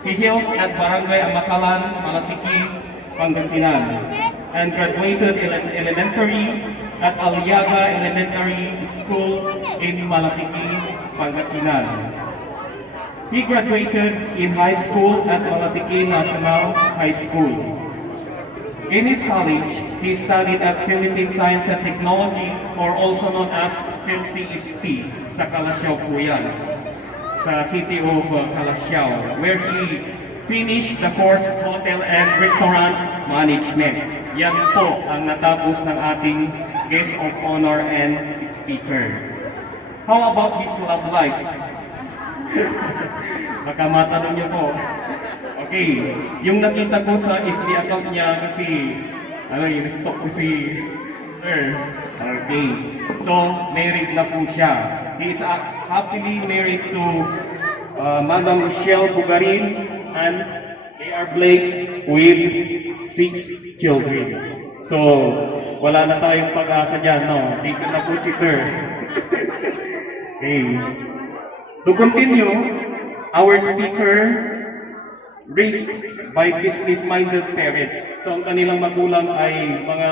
He hails at Barangay Amakalan, Malasiki, Pangasinan, and graduated elementary at Aliaga Elementary School in Malasiki, Pangasinan. He graduated in high school at Malasiki National High School. In his college, he studied at Philippine Science and Technology, or also known as PhilCST, sa Calasiao po yan, sa city of Calasiao, where he finished the course Hotel and Restaurant Management. Yan po ang natapos ng ating guest of honor and speaker. How about his love life? Baka matanong niyo po. Okay, yung nakita ko sa FB account niya kasi, yung stock ko si Sir. Okay, so married na po siya. He is happily married to Madam Michelle Bugarin, and they are blessed with 6 children. So, wala na tayong pag-asa dyan, no? Thank you na po si Sir. Okay. To continue, our speaker raised by business-minded parents. So, ang kanilang magulang ay mga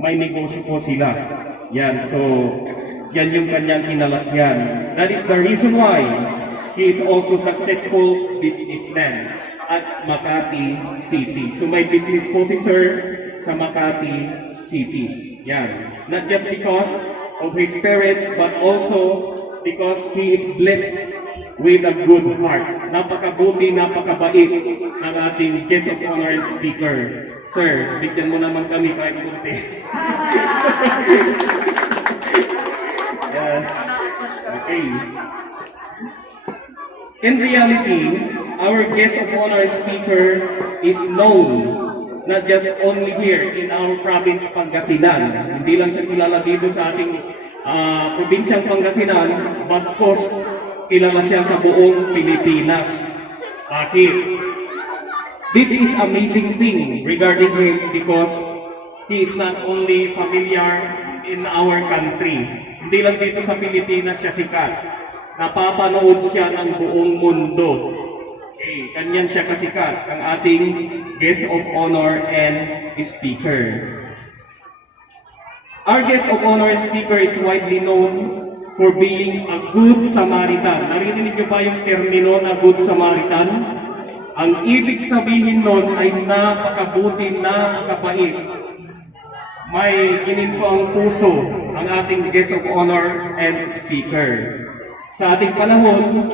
may negosyo po sila. Yan, so, yan yung kanyang kinalakyan. That is the reason why he is also successful businessman at Makati City. So, may business po si Sir sa Makati City. Yan. Not just because of his parents, but also because he is blessed with a good heart. Napakabuti, napakabait ng ating guest of honor and speaker. Sir, bigyan mo naman kami kahit buti. Okay. In reality, our guest of honor and speaker is known not just only here in our province Pangasinan. Hindi lang siya kilala dito sa ating probinsyang Pangasinan, but of course, kilala siya sa buong Pilipinas. Bakit? This is amazing thing regarding him because he is not only familiar in our country. Hindi lang dito sa Pilipinas siya sikat. Napapanood siya ng buong mundo. Okay, kanyan siya kasikat, ang ating guest of honor and speaker. Our guest of honor and speaker is widely known for being a good Samaritan. Naririnig niyo ba yung termino na good Samaritan? Ang ibig sabihin nun ay napakabuti, napakabait. May gininto ang puso ang ating guest of honor and speaker. Sa ating panahon,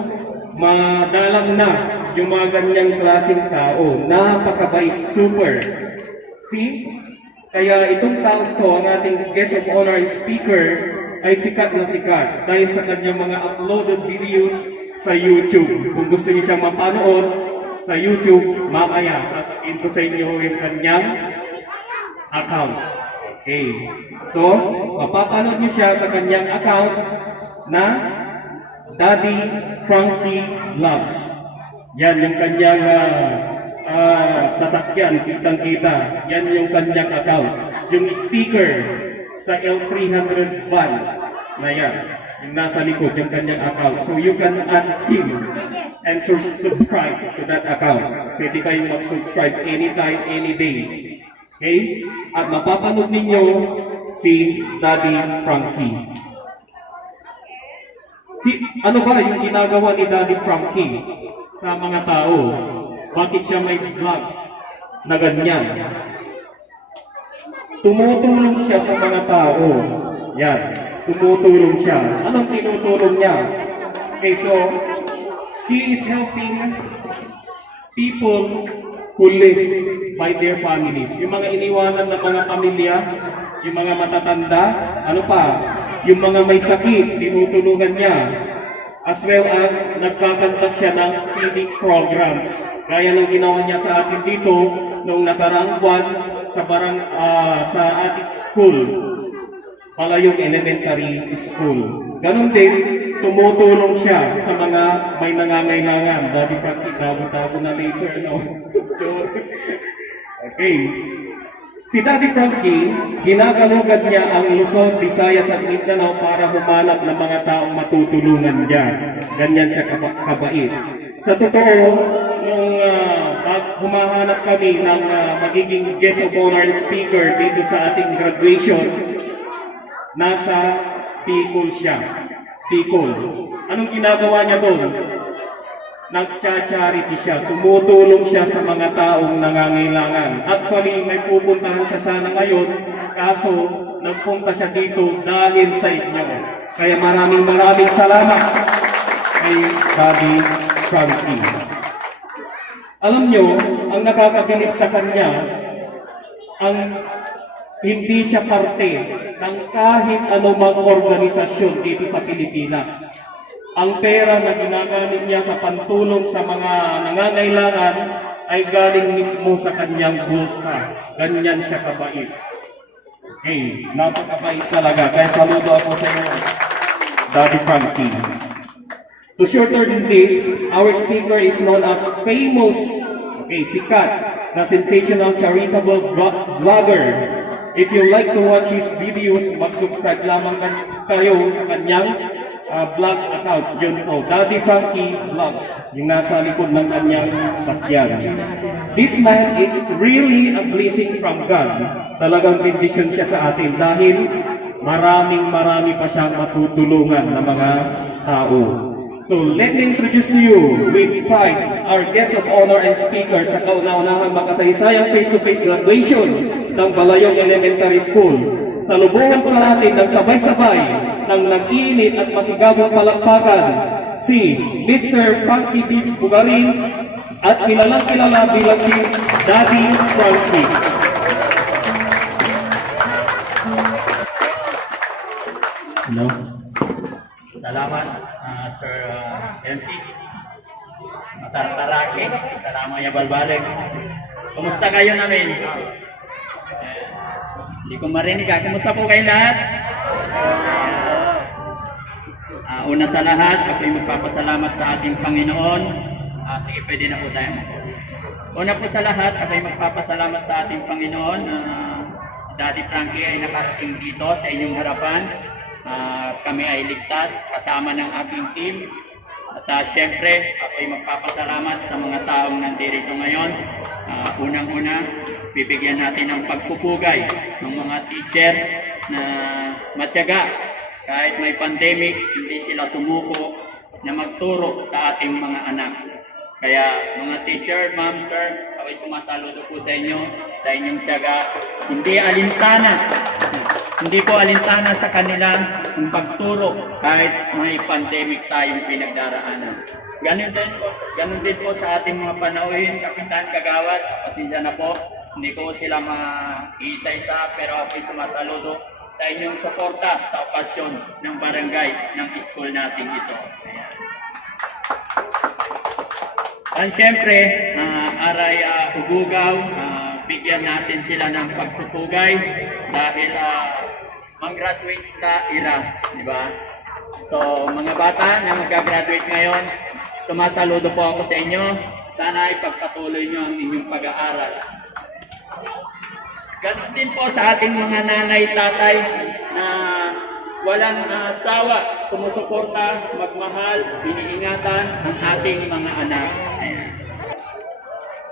madalang na yung mga ganyang klaseng tao. Napakabait, super. See? Kaya itong tao to, ang ating guest of honor and speaker, ay sikat na sikat dahil sa kanyang mga uploaded videos sa YouTube. Kung gusto niyo siyang mapanood sa YouTube, mamaya sasabihin ko sa inyo yung kanyang account. Okay. So, mapapanood niyo siya sa kanyang account na Daddy Frankie Vlogs. Yan yung kanyang sasakyan, kitang-kita. Yan yung kanyang account. Yung speaker sa L300 van na yan, yung nasa likod, yung kanyang account. So you can add him and subscribe to that account. Pwede kayong mag-subscribe anytime, any day. Okay? At mapapanood ninyo si Daddy Frankie. Ano ba yung ginagawa ni Daddy Frankie sa mga tao? Bakit siya may vlogs na ganyan? Tumutulong siya sa mga tao. Yan. Tumutulong siya. Anong tinutulong niya? Okay, so, he is helping people who live by their families. Yung mga iniwanan ng mga pamilya, yung mga matatanda, ano pa, yung mga may sakit, tinutulungan niya. As well as, nagkakandak siya ng feeding programs. Gaya ng ginawa niya sa atin dito, noong nakaraang buwan, sa ating school, Palayong Elementary School. Ganon din, tumutulong siya sa mga may nangangailangan. Daddy Frankie, tabo-tabo na later, no? Okay. Si Daddy Frankie, ginagalugad niya ang Luzon, Visayas at Mindanao para humanap ng mga taong matutulungan niya. Ganyan siya kabait. Sa totoo, nung humahanap kami ng magiging guest of honor speaker dito sa ating graduation, nasa Bicol siya. Bicol. Anong ginagawa niya doon? Nagcha-charity siya. Tumutulong siya sa mga taong nangangailangan. Actually, may pupuntahan siya sana ngayon, kaso nagpunta siya dito dahil sa inyo. Kaya maraming salamat kay Daddy Frankie. Alam nyo, ang nakakabilib sa kanya, ang hindi siya parte ng kahit anumang organisasyon dito sa Pilipinas. Ang pera na ginagamit niya sa pantulong sa mga nangangailangan ay galing mismo sa kanyang bulsa. Ganyan siya kabait. Okay, napakabait talaga. Kaya saludo ako sa inyo, Daddy Frankie. To shorten this, our speaker is known as famous, sikat, na sensational charitable vlogger. If you like to watch his videos, mag-subscribe lamang kayo sa kanyang vlog account. Yun po, Daddy Frankie Vlogs, yung nasa likod ng kanyang sasakyan. This man is really a blessing from God. Talagang bendisyon siya sa atin dahil marami pa siyang matutulungan ng mga tao. So let me introduce to you with pride our guest of honor and speaker sa kauna-unahang makasaysayang face-to-face graduation ng Balayong Elementary School. Salubungan po natin ng sabay-sabay ng nag-iinit at masigabong palakpakan si Mr. Frankie B. Bugarin at kilalang-kilala bilang si Daddy Frankie. Hello. Salamat, Sir MC. Matartarake. Salamat niya balbalik. Kumusta kayo namin? Hindi ko marinig. Kumusta po kayo lahat? Una sa lahat, ako'y magpapasalamat sa ating Panginoon. Sige, pwede na po tayo. Una po sa lahat, ako'y magpapasalamat sa ating Panginoon. Daddy Frankie ay nakarating dito sa inyong harapan. Kami ay ligtas kasama ng aking team. At syempre, ako'y magpapasalamat sa mga taong nandito ngayon. Unang-una, bibigyan natin ng pagpupugay ng mga teacher na matyaga. Kahit may pandemic, hindi sila sumuko na magturo sa ating mga anak. Kaya mga teacher, ma'am, sir, ako'y sumasaludo po sa inyo, sa inyong tiyaga. Hindi po alintana sa kanila ang pagturo kahit may pandemic tayong pinagdaraanan. Ganun din po sa ating mga panauhin, Kapitan Kagawad, pasensya na po, hindi ko sila ma-isa-isa, pero ako'y sumasaludo sa inyong suporta sa okasyon ng barangay ng school natin ito. Ayan. At syempre, aray ugugaw, bigyan natin sila ng pagpupugay dahil mag-graduate sa IRA, di ba? So, mga bata na mag-graduate ngayon, sumasaludo po ako sa inyo. Sana ay pagpatuloy nyo ang inyong pag-aaral. Ganun din po sa ating mga nanay, tatay na walang sawa, sumusuporta, magmahal, iniingatan ang ating mga anak. Ayan.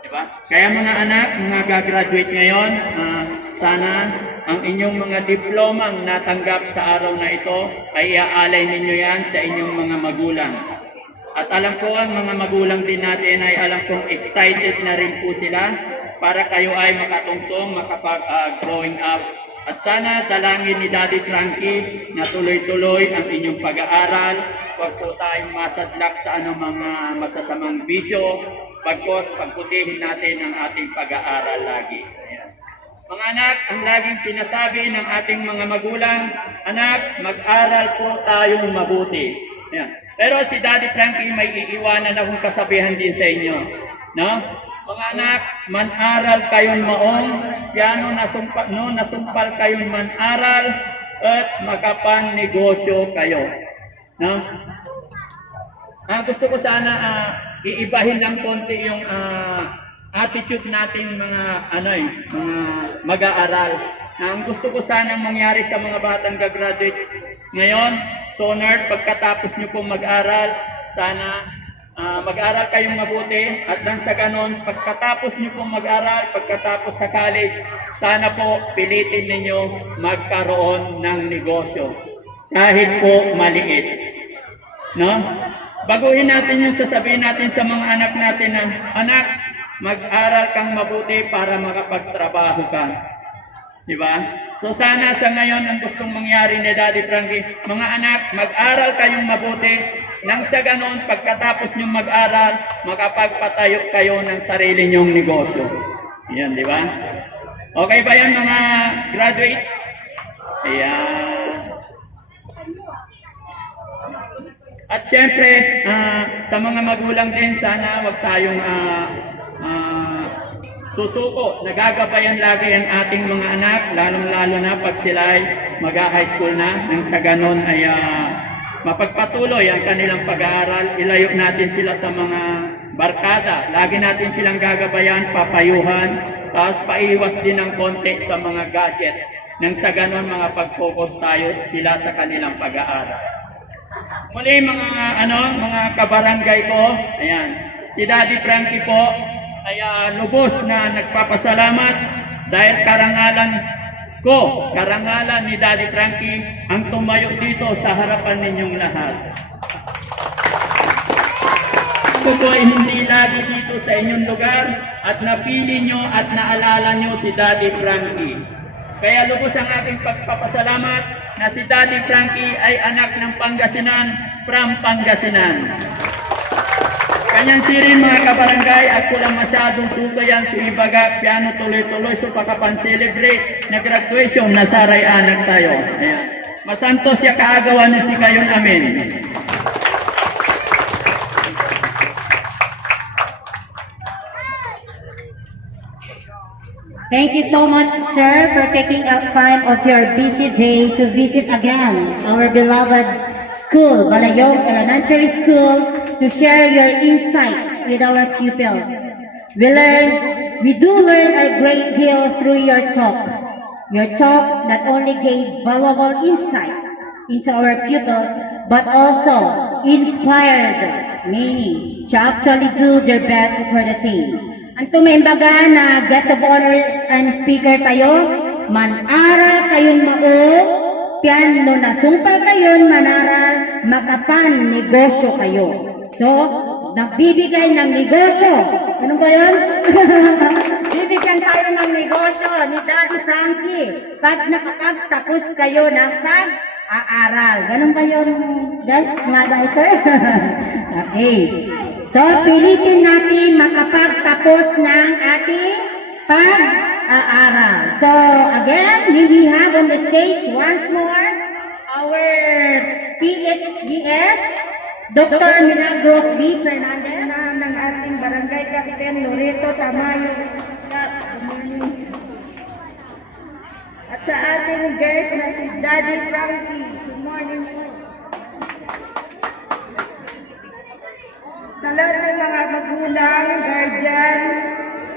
Diba? Kaya mga anak, mga gagraduate ngayon, sana ang inyong mga diplomang natanggap sa araw na ito ay iaalay ninyo yan sa inyong mga magulang. At alam ko ang mga magulang din natin ay alam kong excited na rin po sila para kayo ay makatungtong, makapag-growing up. At sana dalangin ni Daddy Frankie na tuloy-tuloy ang inyong pag-aaral. Huwag po tayong masadlak sa mga masasamang bisyo. Pagkos, pagputihin natin ang ating pag-aaral lagi. Ayan. Mga anak, ang laging sinasabi ng ating mga magulang, anak, mag-aral po tayong mabuti. Ayan. Pero si Daddy Frankie may iiwanan akong kasabihan din sa inyo. No? Mga anak, man-aral kayon maong, yano nasumpal kayon man-aral, at makapan-negosyo kayo. No? Gusto ko sana iibahin lang konti yung attitude nating mga mga mag-aaral. Ang gusto ko sanang mangyari sa mga batang gagraduate ngayon, Sonard, pagkatapos nyo pong mag-aral, sana mag-aral kayong mabuti at nang sa ganon, pagkatapos nyo pong mag-aral, pagkatapos sa college, sana po pilitin ninyo magkaroon ng negosyo. Kahit po maliit. No? Baguhin natin yung sasabihin natin sa mga anak natin na, anak, mag-aral kang mabuti para makapagtrabaho ka. Di ba? So sana sa ngayon ang gustong mangyari ni Daddy Frankie, mga anak, mag-aral kayong mabuti. Nang sa ganon, pagkatapos nyong mag-aral, makapagpatayo kayo ng sarili nyong negosyo. Yan, di ba? Okay ba yan mga graduate? Ayan. At syempre, sa mga magulang din, sana wag tayong susuko. Nagagabayan lagi ang ating mga anak, lalong-lalo na pag sila ay mag-high school na. Nang sa ganon ay mapagpatuloy ang kanilang pag-aaral. Ilayo natin sila sa mga barkada. Lagi natin silang gagabayan, papayuhan, tapos paiwas din ng konti sa mga gadget. Nang sa ganon, mga pag-focus tayo sila sa kanilang pag-aaral. Muli mga kabarangay ko, ayan, si Daddy Frankie po ay lubos na nagpapasalamat dahil karangalan ni Daddy Frankie ang tumayo dito sa harapan ninyong lahat. Ito po ay hindi lagi dito sa inyong lugar at napili nyo at naalala nyo si Daddy Frankie. Kaya lubos ang aking pagpapasalamat na si Daddy Frankie ay anak ng Pangasinan from Pangasinan. Kanyang sirin mga kabarangay at kulang masyadong tukayan si Ibaga, piano tuloy-tuloy so pakapan-celebrate na graduation na saray anak tayo. Ayan. Masantos ya kaagawan ni si kayon amin. Thank you so much, sir, for taking up time of your busy day to visit again our beloved school, Balayog Elementary School, to share your insights with our pupils. We do learn a great deal through your talk. Your talk not only gave valuable insight into our pupils, but also inspired many to actually do their best for the same. Ang tumimbaga na guest of honor and speaker tayo, man-aral kayon mao, piano na sumpay kayon manaral, makapan negosyo kayo. So, nagbibigay ng negosyo. Ano ba yun? Bibigyan tayo ng negosyo ni Daddy Frankie pag nakapagtapos kayo ng pag-aaral. Ganun ba yun, guys? Mga sir? Okay. So, pilitin natin makapagtapos ng ating pag-aaral. So, again, we have on the stage once more our PSBS, Dr. Milagros B. Fernandez. Ng ating barangay Captain Loreto Tamayo. At sa ating guest na si Daddy Frankie. Good morning po. Sa lahat ng mga magulang, guardian,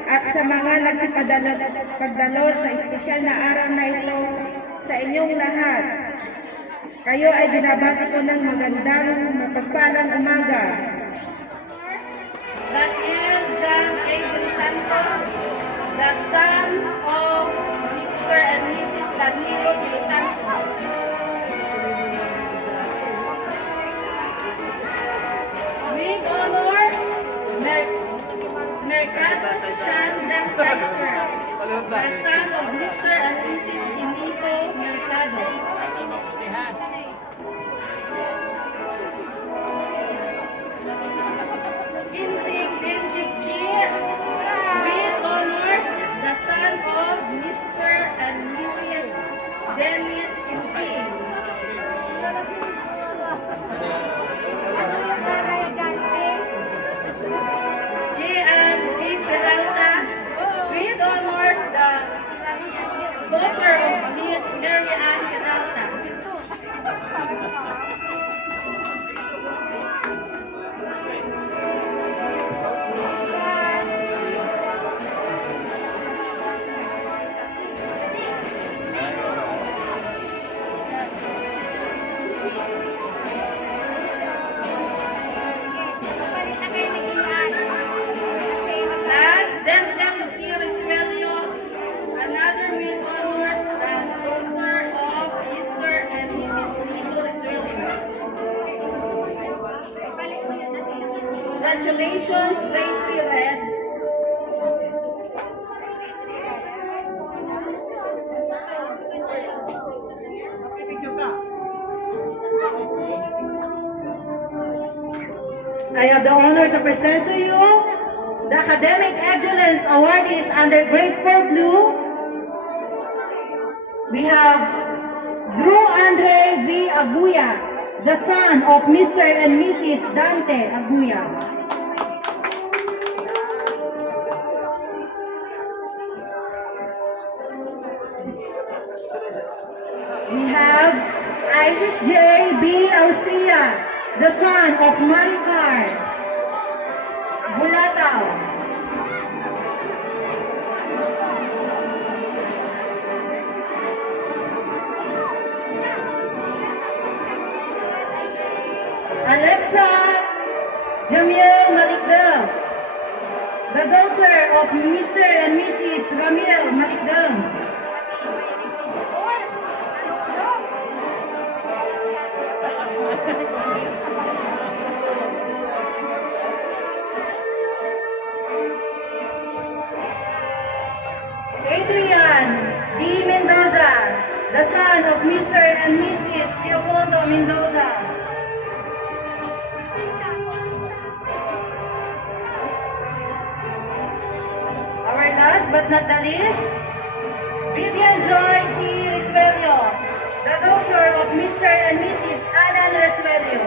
at sa mga nagsipadalo sa espesyal na araw na ito sa inyong lahat, kayo ay binabati ko ng magandang mapagpalang umaga. Daniel John Abel Santos, the son of Mr. and Mrs. Danilo de Santos. With honors, Mercado Sean Dexter, the son of Mr. and Mrs. Inito Mercado. Insing Benjik G. With honors, the son of Mr. and Mrs. Dennis Insing. J. and B. Peralta. With honors, the daughter of Congratulations, grade 3 Red. I have the honor to present to you the Academic Excellence Awardees under Grade 4 Blue. We have Drew Andre V. Aguya, the son of Mr. and Mrs. Dante Aguya. We have Irish J. B. Austria, the son of Maricar Bulatao. Alexa Jamil Malikdam, the daughter of Mr. and Mrs. Ramil Malikdam. Adrian D. Mendoza, the son of Mr. and Mrs. Leopoldo Mendoza. Our last but not the least, Vivian Joy C. Resvelio, the daughter of Mr. and Mrs. Alan Resvelio.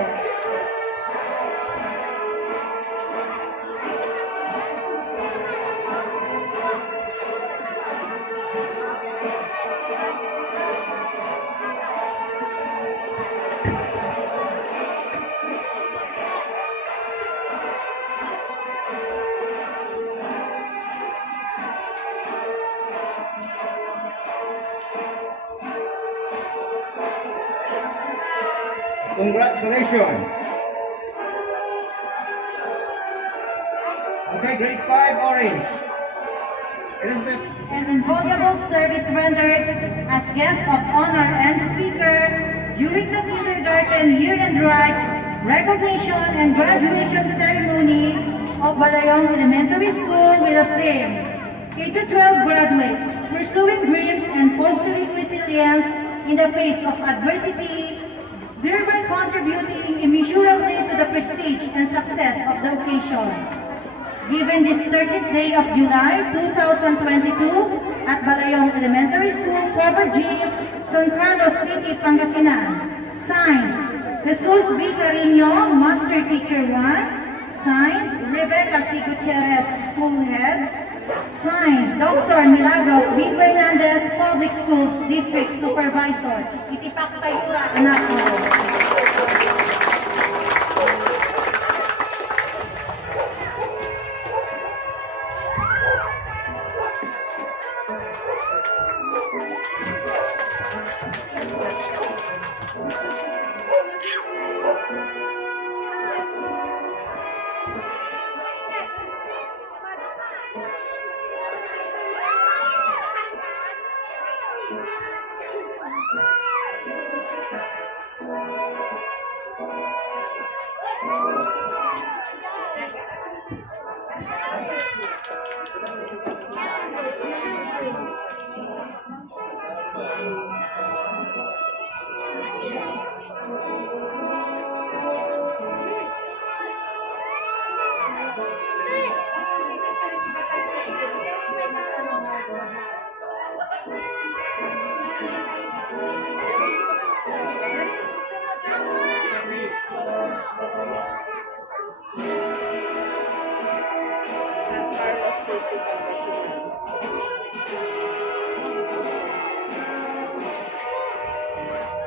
Congratulations. Okay, grade 5 orange. Elizabeth. An invaluable service rendered as guest of honor and speaker during the kindergarten year-end rites, recognition, and graduation ceremony of Balayong Elementary School with a theme, K-12 graduates, pursuing dreams and fostering resilience in the face of adversity, thereby contributing immeasurably to the prestige and success of the occasion. Given this 30th day of July 2022 at Balayong Elementary School, Cover G, San Carlos City, Pangasinan. Signed, Jesus B. Carino, Master Teacher 1. Signed, Rebecca C. Gutierrez, School Head. Signed, Dr. Milagros B. Fernandez, Public Schools District Supervisor. Itipak tayo, anak ko.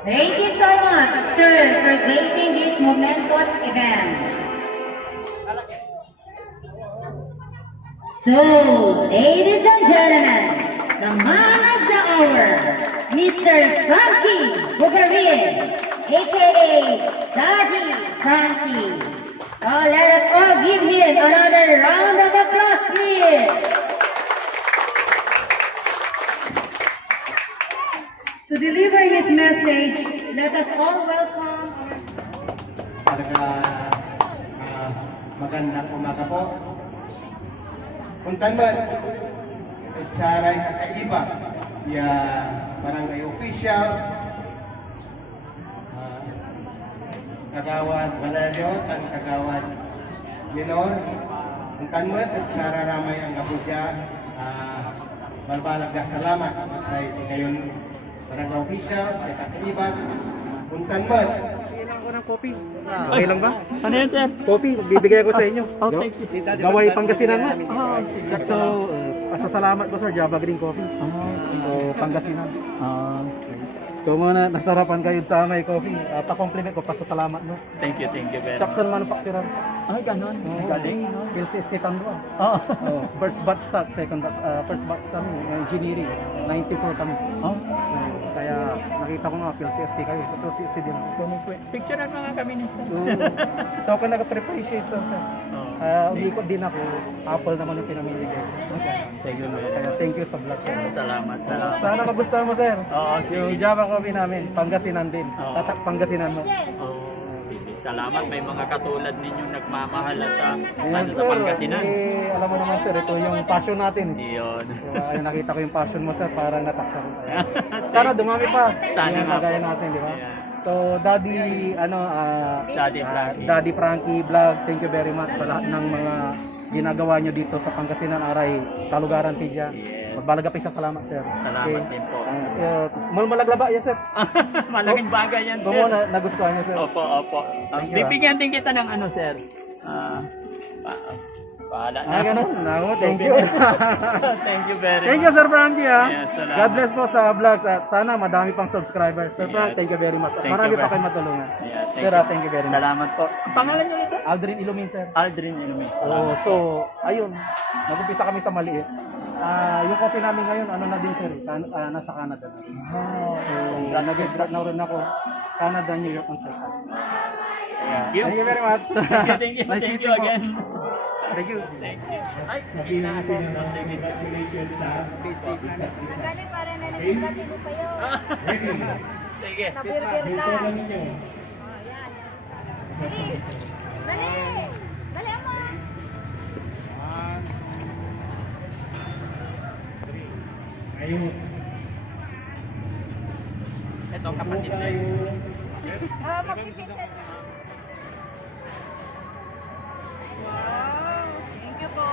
Thank you so much, sir, for gracing this momentous event. So, ladies and gentlemen, the man of the hour, Mr. Frankie Bugarin, aka Daddy Frankie. So let us all give him another round of applause, please. To deliver his message, let us all welcome our Talaga Magandang umaga po. Puntan mo, saray kakaiba, ya barangay officials, kagawad Valerio, at kagawad Minor, puntan mo, at sararamay ang gabudya, balbalag na salamat at sa kayon barangay officials, kay kakaiba, puntan mo. Kailangan ko ng coffee. Okay lang ba? Ano yan, sir? Coffee, bibigay ko sa inyo. Oh, thank you. Gaway Pangasinan mo. So, pasasalamat ko sir, Java Green Coffee. So, Pangasinan. Kung muna nasarapan kayo sa may coffee, pa-compliment ko, pasasalamat mo. Thank you very much. Jackson Manufacturer. Ay, ganon. Galing, no? PLCST Tandua. Oo. First batch sa second batch, first batch kami, engineering, 94 kami. Kaya nakita ko nga PLCST kayo, so PLCST din ako. Picturean mga kami ni sir. So ako nag-appreciation sir. Umikot din ako, Apple naman yung pinamili ko. Sige, Kaya thank you sa vlog sir. Salamat. Sana magustuhan mo sir. Oo, Yung Java Coffee namin, Pangasinan din. Tatak Pangasinan mo. Salamat, may mga katulad ninyong nagmamahal at Ayan sa Pangasinan. alam mo naman sir, ito yung passion natin. Yun. Ay, nakita ko yung passion mo sir, parang nataksa ko tayo. Sana dumami pa. Sana Yung nga kagaya po. natin, di ba? Ayan. So, Daddy, Daddy Frankie Vlog, thank you very much sa lahat ng mga ginagawa nyo dito sa Pangasinan, Aray, Kalugaran, Tidya. Yes. Magbalaga pa isa salamat, sir. Salamat din po. Malaglaba, yes, sir. Malaking bagay yan, Kung sir. mo nagustuhan nyo, sir. Opo. Thank you, Bibigyan din kita ng ano, sir. Bahala na. Ganun. Naku, thank you. Thank you very much. Thank you, Sir Frankie. Yes, salamat. God bless po sa vlogs at sana madami pang subscribers. Sir Yes. Frank, thank you very much. Thank Marami you pa very- kayo matulungan. Yeah, Sir, thank you very much. Salamat po. Ang pangalan niyo ito? Aldrin Ilumin, sir. Aldrin Inumin. Oo, so, ayun. Nag-umpisa kami sa maliit. Yung coffee namin ngayon, ano na din, sir? Nasa Canada na. So, nag-grad na rin ako. Canada, New York, and Sir. Thank you. Thank you very much. Thank you. Nice Thank meeting you po. again. Thank you. Ay, Sabihin natin ang congratulations sa Galing para na nagdati mo pa yun. Ready? sige. Burger Dito ka. lang ninyo. Dali. Dali. Dali mo. Ayun. Ito kapatid na Tayo. Magpipinsan. Wow. Thank you po.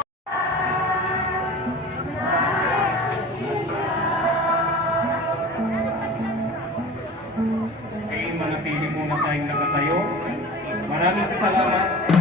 Okay, manatili muna tayong nakatayo. Maraming salamat sa